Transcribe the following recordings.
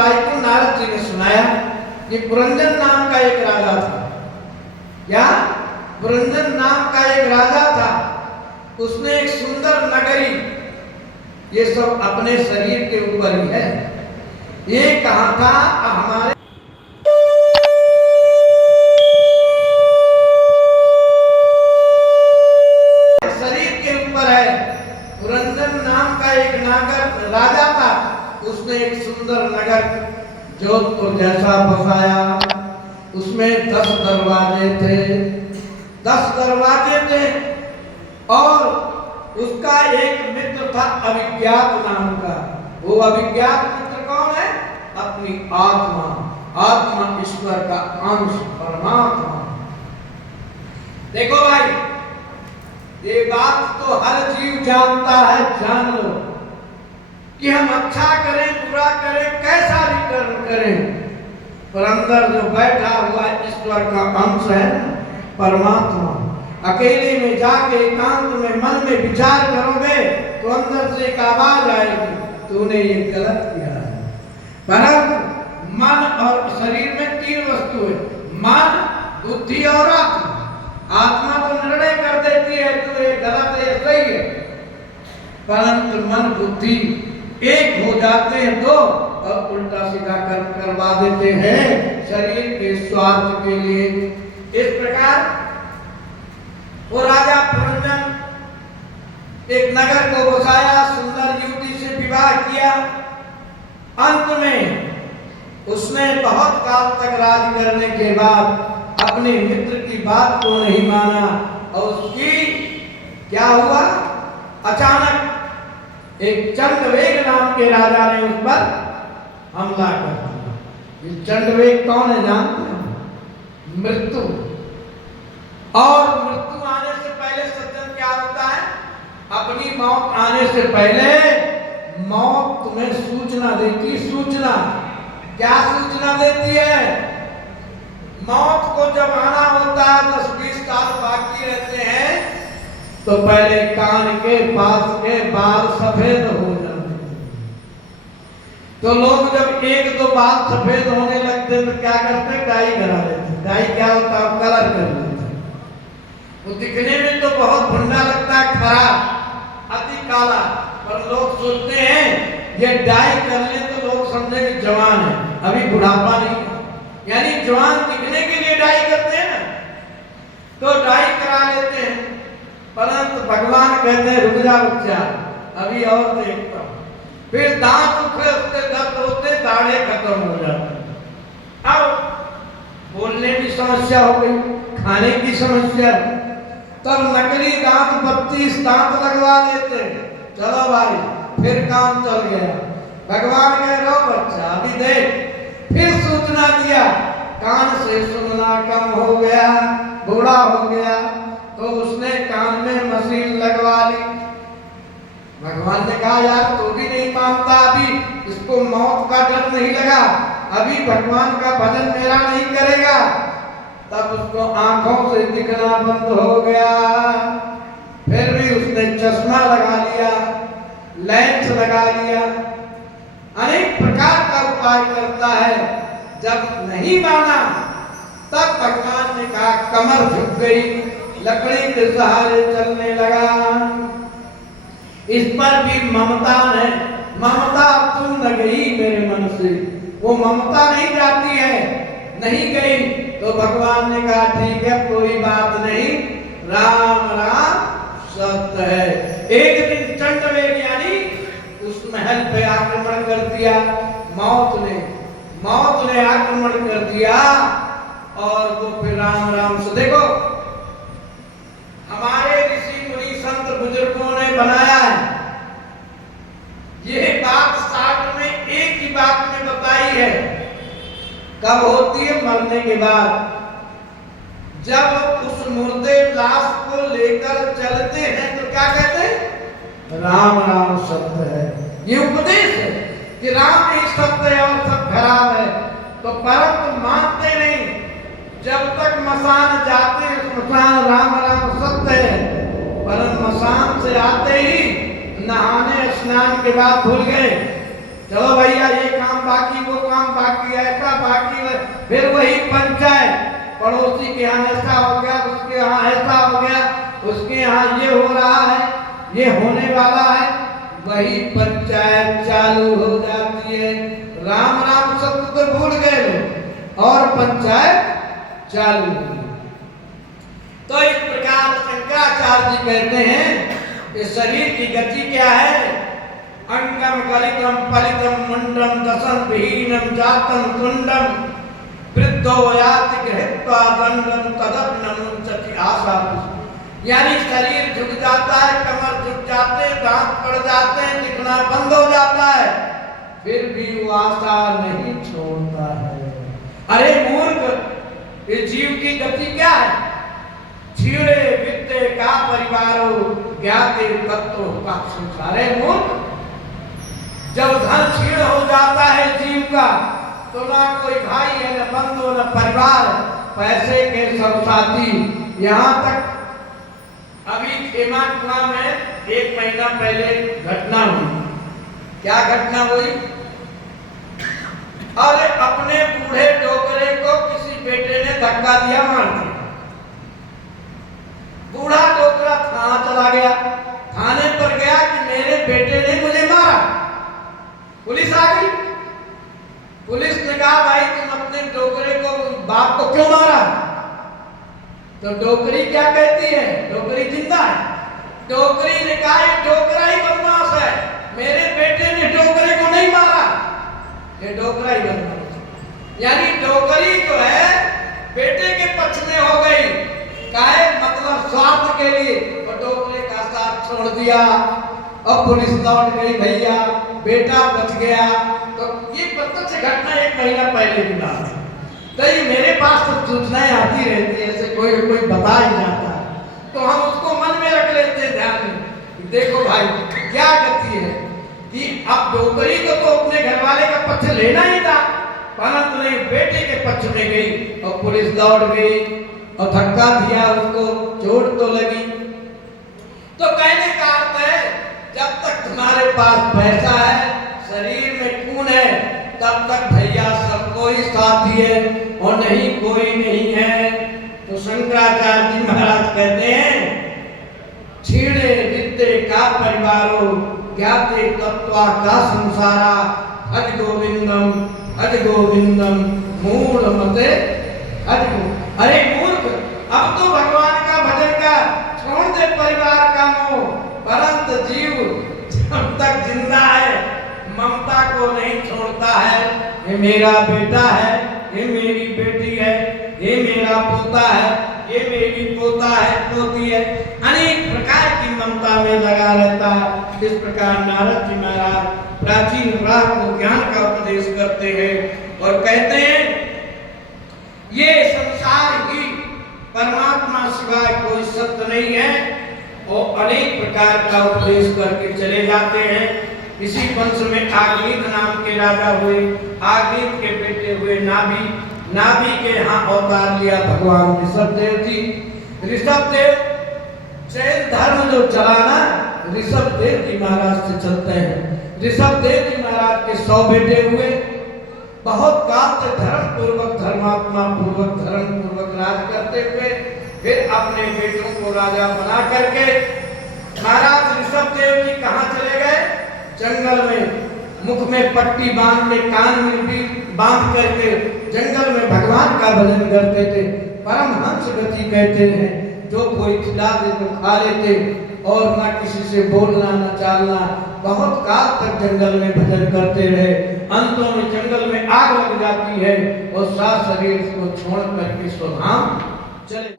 राय को नारद जी ने सुनाया कि पुरंजन नाम का एक राजा था। क्या? पुरंजन नाम का एक राजा था। उसने एक सुंदर नगरी, ये सब अपने शरीर के ऊपर ही है। ये कहाँ था? हमारे शरीर के ऊपर है। पुरंजन नाम का एक नागर राजा था। उसने एक सुंदर नगर जोधपुर जैसा बसाया। उसमें 10 दरवाजे थे, 10 दरवाजे थे। और उसका एक मित्र था अविज्ञात नाम का। वो अविज्ञात मित्र कौन है? अपनी आत्मा, आत्मा ईश्वर का अंश, परमात्मा। देखो भाई, ये बात तो हर जीव जानता है, जान लो कि हम अच्छा करें, बुरा करें, कैसा भी कर्म करें, पर अंदर जो बैठा हुआ ईश्वर का अंश है, परमात्मा। अकेले में जाके एकांत में मन में विचार करोगे तो अंदर से एक आवाज आएगी, तूने ये गलत किया है। परंतु मन और शरीर में 3 वस्तु है, मन, बुद्धि और आत्मा। आत्मा तो निर्णय कर देती है तू ये गलत है, ये सही है, परंतु मन बुद्धि एक हो जाते हैं तो अब उल्टा सीधा कर्म करवा देते हैं शरीर के स्वार्थ के लिए। इस प्रकार वो राजा पुरंजन एक नगर को बसाया, सुंदर युवती से विवाह किया। अंत में उसने बहुत काल तक राज करने के बाद अपने मित्र की बात को नहीं माना और उसकी क्या हुआ? अचानक एक चंडवेग नाम के राजा ने उस पर हमला कर दिया। ये चंडवेग कौन है जानते हैं? मृत्यु। और मृत्यु आने से पहले सज्जन क्या होता है? अपनी मौत आने से पहले मौत तुम्हें सूचना देती। सूचना क्या सूचना देती है? मौत को जब आना होता है 10-20 साल बाकी रहते हैं तो पहले कान के पास के बाल सफेद हो जाते हैं। तो लोग जब 1-2 बाल सफेद होने लगते तो क्या करते? डाई करा लेते। डाई क्या होता है? कलर कर लेते। वो दिखने में तो बहुत भंडा लगता है, खराब, अति काला, पर लोग सोचते हैं ये डाई कर ले तो लोग समझे कि जवान है, अभी बुढ़ापा नहीं। यानी जवान दिखने के लिए डाई करते हैं ना, तो डाई करा लेते हैं। परंतु भगवान कहते हैं रुक जा बच्चा, अभी और देखता हूं। फिर दांत उठे, उसके दर्द होते, दाढ़े खत्म हो जाते। अब बोलने की समस्या हो गई, खाने की समस्या, तब नकली दांत 32 दांत लगवा लेते। चलो भाई, फिर काम चल गया। भगवान कह रहा बच्चा अभी देख, फिर सूचना दिया, कान से सुनना कम हो गया, बूढ़ा हो गया, तो उसने कान में मशीन लगवा ली। भगवान ने कहा यार तो भी नहीं मानता, अभी इसको मौत का डर नहीं लगा, अभी भगवान का भजन मेरा नहीं करेगा। तब उसको आंखों से दिखना बंद हो गया। फिर भी उसने चश्मा लगा लिया, लेंस लगा लिया, अनेक प्रकार का उपाय करता है। जब नहीं माना तब भगवान ने कहा कमर झुक गई, लकड़ी के सहारे चलने लगा। इस पर भी ममता ने, ममता तू न गई मेरे मन से, वो ममता नहीं जाती है, नहीं गई। तो भगवान ने कहा ठीक है कोई बात नहीं, राम राम सत्य है। एक दिन चंडवेग यानी उस महल पे आक्रमण कर दिया। मौत ने आक्रमण कर दिया और वो फिर राम राम से। देखो हमारे ऋषि मुनि संत बुजुर्गों ने बनाया है, ये बात शास्त्र में एक ही बात में बताई है। कब होती है? मरने के बाद। जब उस मुर्दे लाश को लेकर चलते हैं तो क्या कहते हैं? राम राम सत्य है। ये उपदेश है कि राम ही सत्य है और सब खराब है। तो परंतु मानते नहीं, जब तक मसान जाते हैं स्मशान राम राम सत्य है, परंतु मसान से आते ही नहाने स्नान के बाद भूल गए, चलो भैया ये काम बाकी वो काम फिर वही पंचायत, पड़ोसी के यहाँ ऐसा हो गया, उसके यहाँ ऐसा हो गया, उसके यहाँ ये हो रहा है, ये होने वाला है, वही पंचायत चालू हो जाती है। राम राम शब्द तो भूल गए लोग और पंचायत चालू। तो इस प्रकार शंकराचार्य जी कहते हैं कि शरीर की गति क्या है? अंगम गलितम फलितम मुंडम दशम विहीनम जातम तुंडम वृद्धो याति गृहीत्वा दंडम तदप मुंचति आशा। यानी शरीर झुक जाता है, कमर झुक जाते हैं, दांत पड़ जाते हैं, दिखना बंद हो जाता है, फिर भी वो आशा नहीं छोड़ता है। अरे मूर्ख, ये जीव की गति क्या है? छीड़े वित्ते का परिवारो ज्ञाते तत्व का संसार। मूर्ख, जब धन छीड़ हो जाता है जीव का, तो ना कोई भाई है, न बंधु, न परिवार, पैसे के सब साथी। यहाँ तक अभी खेमा कुआं में 1 महीना पहले घटना हुई। क्या घटना हुई? अरे अपने बूढ़े डोकरे को किसी बेटे ने धक्का दिया, मार दिया। बूढ़ा डोकरा थाना चला गया, थाने पर गया कि मेरे बेटे ने मुझे मारा। पुलिस आ गई। पुलिस ने कहा भाई तुम अपने डोकरे को, बाप को क्यों मारा? तो डोकरी क्या कहती है? डोकरी जिंदा है। डोकरी ने कहा ये डोकरा ही बदमाश है, मेरे बेटे ने डोकरे को नहीं मारा, ये डोकरा ही बदमाश। यानी डोकरी जो है बेटे के पक्ष में हो गई, काहे मतलब स्वार्थ के लिए, और डोकरे का साथ छोड़ दिया। अब पुलिस लौट गई, भैया बेटा बच गया। तो ये प्रत्यक्ष घटना 1 महीना पहले की बात है। तो ये मेरे पास तो सूचनाएं आती रहती है, ऐसे कोई बता ही जाता है, तो हम उसको मन में रख लेते हैं ध्यान में। देखो भाई क्या गति है कि अब डोकरी को तो अपने घर वाले का पक्ष लेना ही था, परंतु नहीं, बेटे के पक्ष में गई और पुलिस दौड़ गई और धक्का दिया, उसको चोट तो लगी। तो कहने का अर्थ है जब तक तुम्हारे पास पैसा है, शरीर में खून है, तब तक भैया सब कोई साथी है और नहीं कोई नहीं है। तो शंकराचार्य जी महाराज कहते हैं छीड़े वित्ते का परिवारो ज्ञाते तत्वा का संसारा हज गोविंदम मूढ़ मते हज गो। अरे मूर्ख, अब तो भगवान का भजन का छोड़ दे परिवार का मोह, परंतु जीव जब तक जिंदा है ममता को नहीं छोड़ता है। ये मेरा बेटा है, ये मेरी बेटी है, ये मेरा पोता है, ये मेरी पोता है, पोती है, अनेक प्रकार की ममता में लगा रहता है। इस प्रकार नारद जी महाराज प्राचीन राह को ज्ञान का उपदेश करते हैं और कहते हैं ये संसार ही परमात्मा सिवाय कोई सत्य नहीं है, और अनेक प्रकार का उपदेश करके चले जाते हैं। इसी वंश में आग्नीत नाम के राजा हुए, आग्नीत के बेटे हुए नाभि, नाभि के यहाँ अवतार लिया भगवान ऋषभदेव जी। ऋषभदेव जैन धर्म जो चलाना ऋषभदेव जी महाराज से चलते हैं। ऋषभदेव जी महाराज के 100 बेटे हुए, बहुत काल से धर्म पूर्वक, धर्मात्मा पूर्वक, धर्म पूर्वक राज करते हुए फिर अपने बेटों को राजा बना करके महाराज ऋषभदेव जी कहाँ चले गए? जंगल में, मुख में पट्टी बांध के, कान में भी बांध करके जंगल में भगवान का भजन करते थे। परमहंस गति कहते हैं, जो कोई खिला दे तो खा लेते और ना किसी से बोलना ना चालना, बहुत काल तक जंगल में भजन करते रहे। अंतों में जंगल में आग लग जाती है और सारा शरीर को छोड़ करके स्वधाम चले।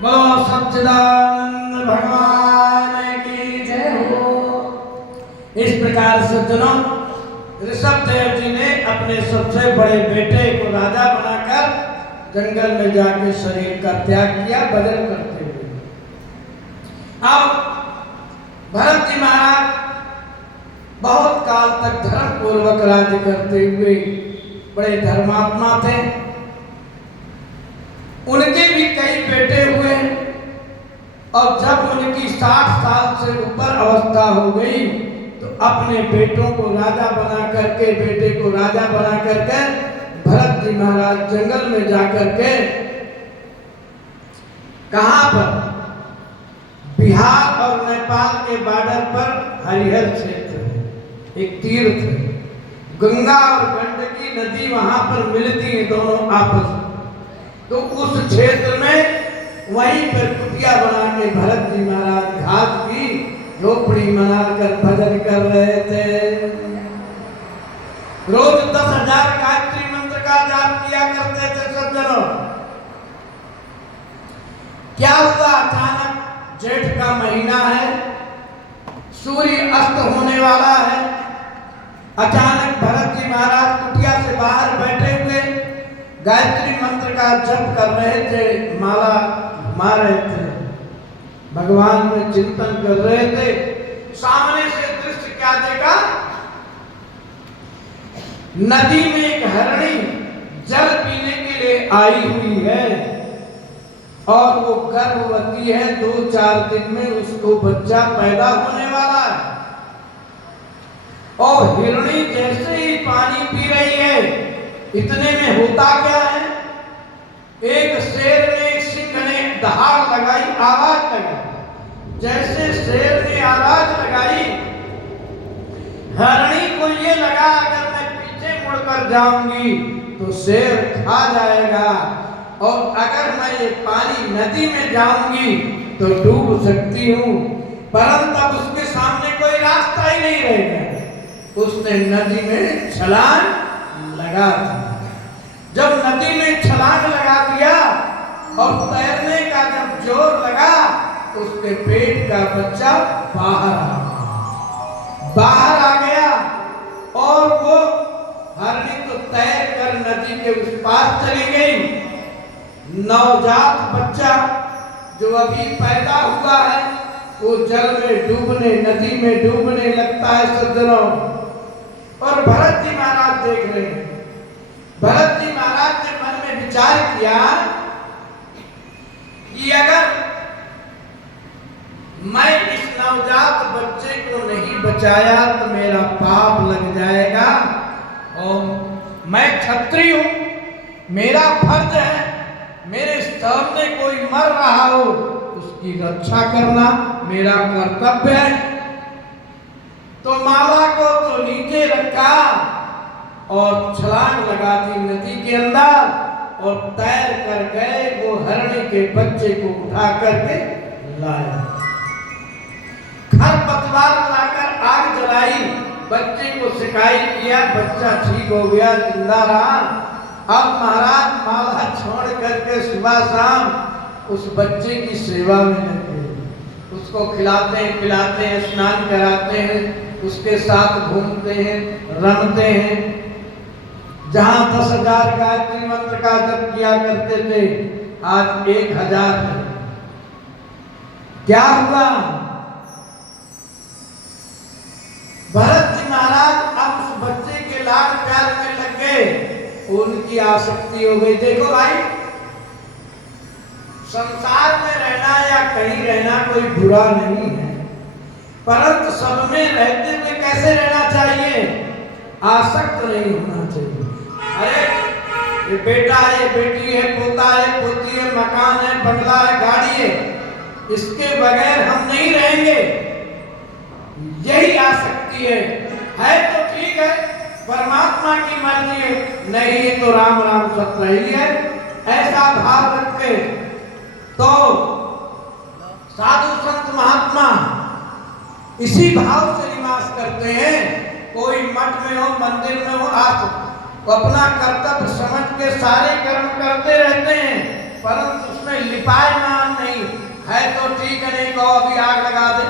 बोलो सच्चिदानंद भगवान की जय हो। इस प्रकार सज्जनों, ऋषभदेव जी ने अपने सबसे बड़े बेटे को राजा बनाकर जंगल में जाकर शरीर का त्याग किया भजन करते हुए। अब भरत जी महाराज बहुत काल तक धर्म पूर्वक राज्य करते हुए बड़े धर्मात्मा थे। उनके भी कई बेटे हुए और जब उनकी 60 साल से ऊपर अवस्था हो गई तो अपने बेटों को राजा बना करके, बेटे को राजा बना करके भरत जी महाराज जंगल में जाकर के, कहां पर, बिहार और नेपाल के बॉर्डर पर हरिहर क्षेत्र है, एक तीर्थ है, गंगा और गंडकी नदी वहां पर मिलती है दोनों आपस में। तो उस क्षेत्र में वहीं पर कुटिया बना के भरत जी महाराज घाट की झोपड़ी बनाकर भजन कर रहे थे। रोज 10,000 गायत्री मंत्र का जाप किया करते थे सज्जनों। क्या हुआ, अचानक जेठ का महीना है, सूर्य अस्त होने वाला है, अचानक भरत जी महाराज कुटिया से बाहर बैठे हुए गायत्री मंत्र का जप कर रहे थे, माला घुमा रहे थे, भगवान में चिंतन कर रहे थे। सामने से दृश्य क्या देखा, नदी में एक हरणी जल पीने के लिए आई हुई है और वो गर्भवती है, 2-4 दिन में उसको बच्चा पैदा होने वाला है। और हिरणी जैसे ही पानी पी रही है, इतने में होता क्या है, एक शेर ने, एक सिंह ने दहाड़ लगाई, आवाज लगाई। जैसे शेर ने आवाज लगाई, हरणी को ये लगा अगर मैं पीछे मुड़कर जाऊंगी तो शेर खा जाएगा, और अगर मैं ये पानी नदी में जाऊंगी तो डूब सकती हूँ। परंतु अब उसके सामने कोई रास्ता ही नहीं रहेगा। उसने नदी में छलांग लगा दी। जब नदी में छलांग लगा दिया और तैरने का जब जोर लगा तो उसके पेट का बच्चा बाहर आ गया और वो हरणी तो तैर कर नदी के उस पार चली गई। नवजात बच्चा जो अभी पैदा हुआ है वो जल में डूबने, नदी में डूबने लगता है सज्जनों। और भरत जी महाराज देख रहे हैं। भरत जी महाराज ने मन में विचार किया कि अगर मैं इस नवजात बच्चे को नहीं बचाया तो मेरा पाप लग जाएगा, और मैं क्षत्रिय हूं, मेरा फर्ज है, मेरे सामने कोई मर रहा हो उसकी रक्षा करना मेरा कर्तव्य है। तो माला को तो नीचे रखा और छलांग लगा दी नदी के अंदर और तैर कर गए। वो हरणी के बच्चे को उठा करके लाया, खरपतवार लाकर आग जलाई, बच्चे को सिकाई किया, बच्चा ठीक हो गया, जिंदा रहा। अब महाराज माला छोड़ करके सुबह शाम उस बच्चे की सेवा में लगे, उसको खिलाते हैं, पिलाते हैं, स्नान कराते हैं, उसके साथ घूमते हैं, रमते हैं। जहां 10,000 गायत्री मंत्र का जप किया करते थे, आज 1,000 है। क्या हुआ, भरत जी महाराज अब उस बच्चे के लाड प्यार में लग गए, उनकी आसक्ति हो गई। देखो भाई, संसार में रहना या कहीं रहना कोई बुरा नहीं है, परंतु सब में रहते हुए कैसे रहना चाहिए, आसक्त नहीं होना चाहिए। अरे ये बेटा है, बेटी है, पोता है, पोती है, मकान है, बंगला है, गाड़ी है, इसके बगैर हम नहीं रहेंगे, यही आसक्ति है तो ठीक है, परमात्मा की मर्जी है, नहीं तो राम राम सत्य ही है, ऐसा भाव रखते तो साधु संत महात्मा इसी भाव से निवास करते हैं। कोई मठ में हो, मंदिर में हो, आप अपना कर्तव्य समझ के सारे कर्म करते रहते हैं, परंतु उसमें लिपायमान नहीं है तो ठीक है, नहीं कहो अभी आग लगा दे,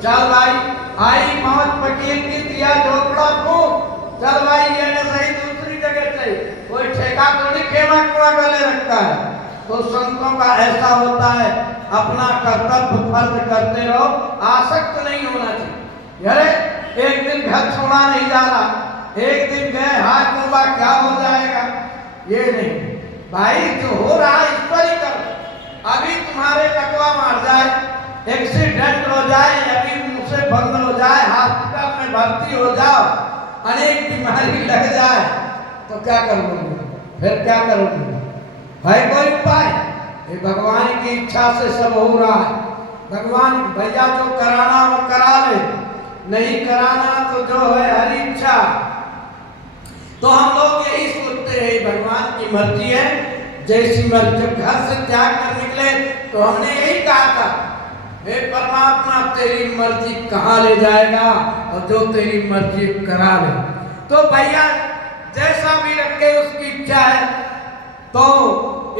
चल भाई आई मौज वकील की दिया झोपड़ा फूक, चल भाई ये न सही दूसरी जगह से, कोई ठेका थोड़ी खेमा कुआ गले रखता है। तो संतों का ऐसा होता है, अपना कर्तव्य फर्ज करते रहो, आसक्त नहीं होना चाहिए। अरे एक दिन घर छोड़ा नहीं जा रहा, एक दिन गए हाथ मुंबा क्या हो जाएगा, ये नहीं भाई, जो हो रहा है इस पर ही करो। अभी तुम्हारे लकवा मार जाए, एक्सीडेंट हो जाए, अभी मुंह से बंद हो जाए, हॉस्पिटल में भर्ती हो जाओ, अनेक बीमारी लग जाए तो क्या करोगे, फिर क्या करोगे? है कोई उपाय? ये भगवान की इच्छा से सब हो रहा है। भगवान भैया जो कराना वो करा ले, नहीं कराना तो जो है हरी इच्छा। तो हम लोग यही सोचते हैं भगवान की मर्जी है, जैसी मर्जी। जब घर से त्याग कर निकले तो हमने यही कहा था, हे परमात्मा तेरी मर्जी कहाँ ले जाएगा, और जो तेरी मर्जी करा ले। तो भैया जैसा भी रखे उसकी इच्छा है, तो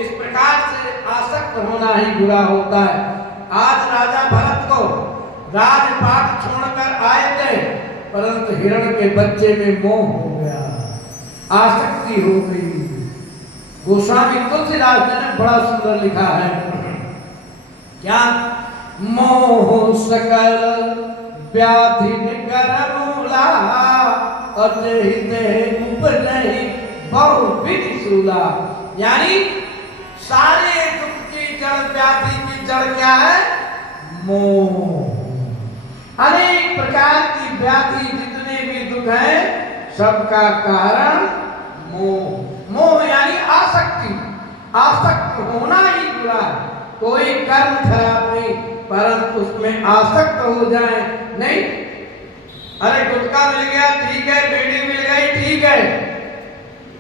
इस प्रकार से आसक्त होना ही बुरा होता है। आज राजा भरत को राजपाट छोड़कर आए थे, परंतु हिरण के बच्चे में मोह हो गया, आसक्ति हो गई। गोस्वामी तुलसीदास जी ने बड़ा सुंदर लिखा है, क्या? मोह सकल व्याधि निकर मूला, अजहिते उपजहि बहुविधि सूला। यानी सारे दुख की जड़, व्याधि की जड़ क्या है? मोह। अनेक प्रकार की व्याधि, जितने भी दुख हैं, सबका कारण मोह। मोह यानी आसक्ति। आसक्त होना ही बुरा है। कोई कर्म खराब नहीं, परंतु उसमें आसक्त हो जाए नहीं। अरे गुटखा मिल गया ठीक है, बीड़ी मिल गई ठीक है,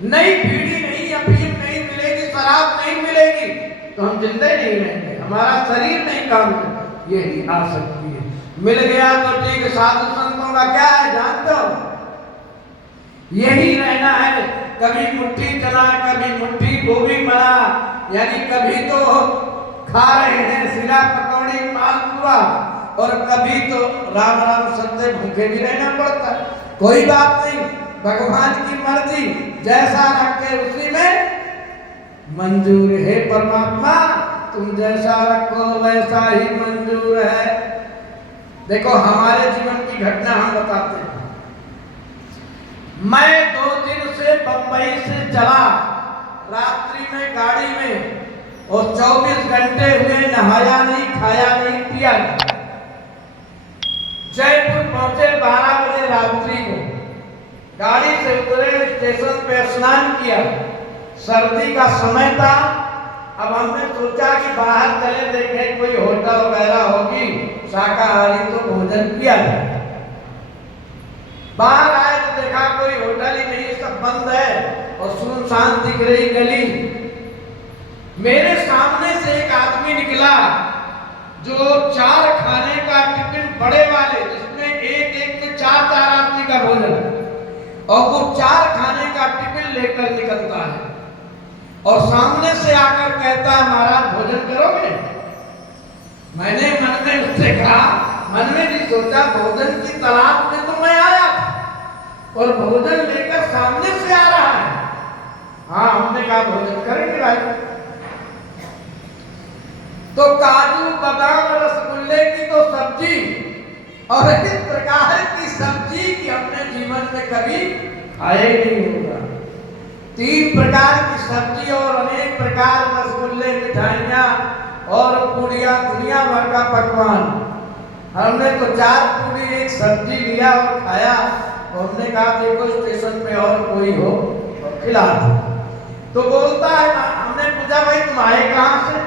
नहीं बीड़ी नहीं, अफीम नहीं मिलेगी, शराब नहीं मिलेगी तो हम जिंदा नहीं रहेंगे, हमारा शरीर नहीं काम करेगा। यही आसक्ति है। मिल गया तो ठीक, साधु संतों का क्या है जानते हो? यही रहना है। कभी मुट्ठी चना, कभी मुट्ठी गोभी बना, यानी कभी तो खा रहे हैं सिरा पकौड़ी मालपुआ, और कभी तो राम राम सत्य भूखे भी रहना पड़ता है। कोई बात नहीं, भगवान की मर्जी, जैसा रखे उसी में मंजूर है। परमात्मा तुम जैसा रखो वैसा ही मंजूर है। देखो हमारे जीवन की घटना हम बताते हैं। मैं 2 दिन से बंबई से चला, रात्रि में गाड़ी में, और 24 घंटे हुए, नहाया नहीं, खाया नहीं, पिया नहीं। जयपुर पहुंचे 12 बजे रात्रि को, गाड़ी से उतरे, स्टेशन पे स्नान किया, सर्दी का समय था। अब हमने सोचा कि बाहर चले देखें कोई होटल वगैरह होगी शाकाहारी तो भोजन किया जाए। बाहर आए तो देखा कोई होटल ही नहीं, सब बंद है और सुनसान दिख रही गली। मेरे सामने से एक आदमी निकला जो 4 खाने का टिफिन बड़े वाले, जिसमें एक के 4 आदमी का भोजन, और वो 4 खाने का टिफिन लेकर निकलता है और सामने से आकर कहता है महाराज भोजन करोगे? मैंने मन में उससे कहा, मन में भी सोचा भोजन की तलाश में तो मैं आया और भोजन लेकर सामने से आ रहा है। हाँ, हमने कहा भोजन करेंगे भाई। तो काजू बादाम रसगुल्ले की तो सब्जी, और इस प्रकार की सब्जी की हमने जीवन में कभी खाए नहीं होगा। 3 प्रकार की सब्जी और अनेक प्रकार रसगुल्ले, मिठाइयाँ और पूड़ियाँ, दुनिया भर का पकवान। हमने तो 4 पूड़ी 1 सब्जी लिया और खाया। तो हमने कहा देखो स्टेशन पे और कोई हो तो खिला दो। तो बोलता है, हमने पूछा भाई तुम आए कहाँ से,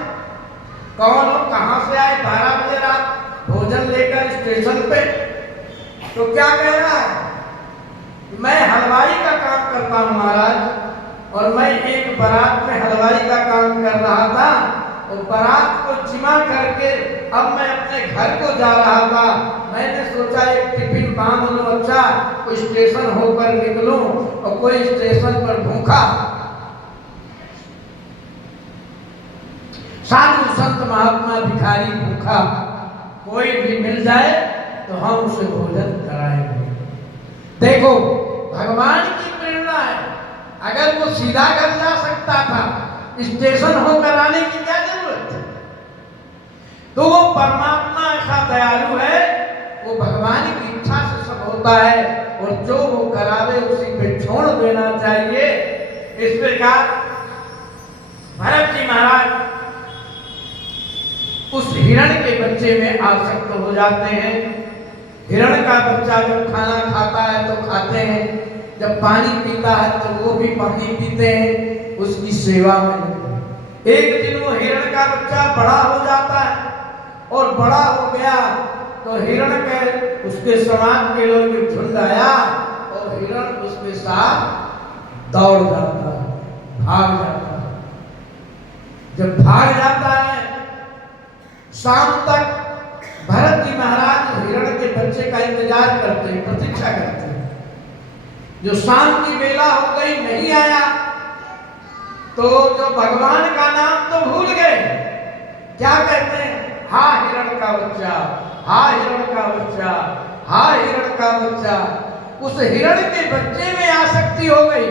कौन हो, कहाँ से आए 12 बजे रात भोजन लेकर स्टेशन पे? तो क्या कह रहा है, मैं हलवाई का काम करता हूँ महाराज, और मैं एक बारात में हलवाई का काम कर रहा था, और बारात को जिमा करके अब मैं अपने घर को जा रहा था। मैंने सोचा एक टिफिन बांध लूं, अच्छा कोई स्टेशन होकर निकलूं, और कोई स्टेशन पर भूखा साधु संत महात्मा भिखारी भूखा कोई भी मिल जाए तो हम उसे भोजन कराएंगे। देखो भगवान की प्रेरणा है। अगर वो सीधा घर जा सकता था, स्टेशन होकर आने की क्या जरूरत है? तो वो परमात्मा ऐसा दयालु है, वो भगवान की इच्छा से सब होता है, और जो वो करावे उसी पे छोड़ देना चाहिए। इस प्रकार भरत जी महाराज उस हिरण के बच्चे में आसक्त हो जाते हैं। हिरण का बच्चा जब खाना खाता है तो खाते हैं, जब पानी पीता है तो वो भी पानी पीते हैं। उसकी सेवा में लगे। एक दिन वो हिरण का बच्चा बड़ा हो जाता है और बड़ा हो गया तो हिरण के उसके समाज के लोग एक झुंड आया और हिरण उसके साथ दौड़ जाता है, भाग जाता है। जब भाग जाता है शाम तक भरत जी महाराज हिरण के बच्चे का इंतजार करते हैं, प्रतीक्षा करते हैं। जो शाम की बेला हो गई नहीं आया तो जो भगवान का नाम तो भूल गए, क्या कहते हैं, हा हिरण का बच्चा, हा हिरण का बच्चा, हा हिरण का बच्चा। उस हिरण के बच्चे में आसक्ति हो गई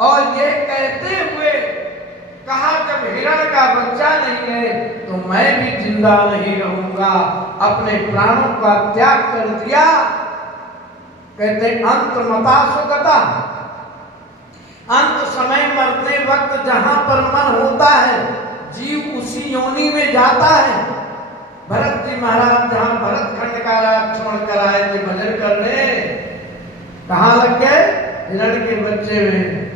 और ये कहते हुए कहा जब हिरण का बच्चा नहीं है तो मैं भी जिंदा नहीं रहूंगा, अपने प्राणों का त्याग कर दिया। कहते अंत मता सुगता, अंत समय मरते वक्त जहां पर मन होता है जीव उसी योनि में जाता है। भरत जी महाराज जहां भरत खंड का राज छोड़कर आए थे भजन करने, कहाँ लग गए, हिरण के बच्चे में।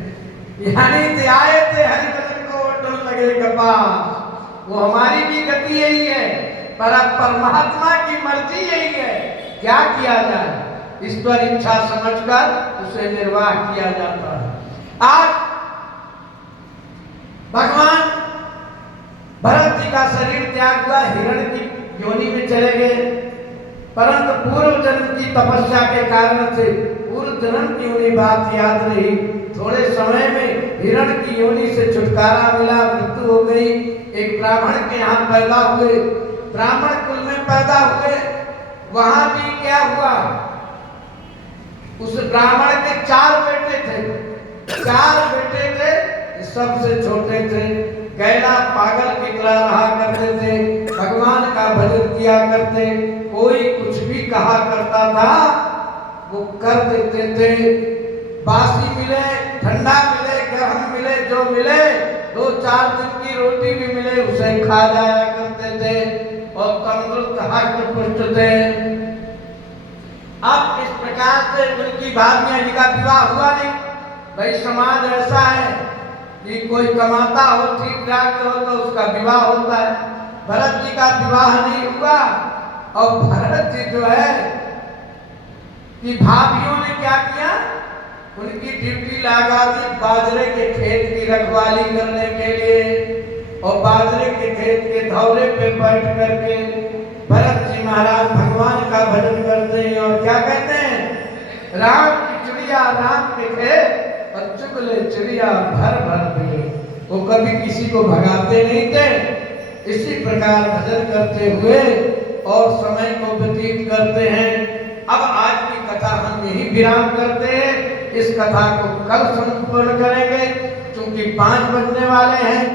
यानी आए थे हरि भजन को डल लगे कपास। वो हमारी भी गति यही है, पर अब परमात्मा की मर्जी यही है, क्या किया जाए, ईश्वर इच्छा समझकर उसे निर्वाह किया जाता है। आज भगवान भरत जी का शरीर त्याग हुआ, हिरण की योनि में चले गए, परंतु पूर्व जन्म की तपस्या के कारण से पूर्व जन्म की उन्हें बात याद रही। थोड़े समय में हिरण की योनि से छुटकारा मिला, मृत्यु हो गई। एक ब्राह्मण के यहाँ पैदा हुए, ब्राह्मण कुल में पैदा हुए। वहां भी क्या हुआ, उस ब्राह्मण के 4 बेटे थे, 4 बेटे थे, सबसे छोटे थे। गैला पागल की तरह रहा करते थे, भगवान का भजन किया करते, कोई कुछ भी कहा करता था वो कर देते थे। बासी मिले, ठंडा मिले, गर्म मिले, जो मिले 2-4 दिन की रोटी भी मिले उसे खा जाया करते थे और तंदुरुस्त हष्ट पुष्ट थे। अब इस प्रकार से उनकी भाग्य का विवाह हुआ नहीं। भाई समाज ऐसा है कि कोई कमाता हो ठीक ठाक हो तो उसका विवाह होता है। भरत जी का विवाह नहीं हुआ और भरत जी जो है कि भाभियों ने क्या किया, उनकी ड्यूटी लगा दी बाजरे के खेत की रखवाली करने के लिए और बाजरे के खेत के धौरे पे बैठ करके भरत जी महाराज भगवान का भजन करते हैं और क्या कहते हैं, राम की चिड़िया राम के खेत और चुगले चिड़िया भर भर दिए। वो कभी किसी को भगाते नहीं थे। इसी प्रकार भजन करते हुए और समय को व्यतीत करते हैं। अब आज की कथा हम यही विराम करते हैं, इस कथा को कल संपूर्ण करेंगे क्योंकि 5 बजने वाले हैं।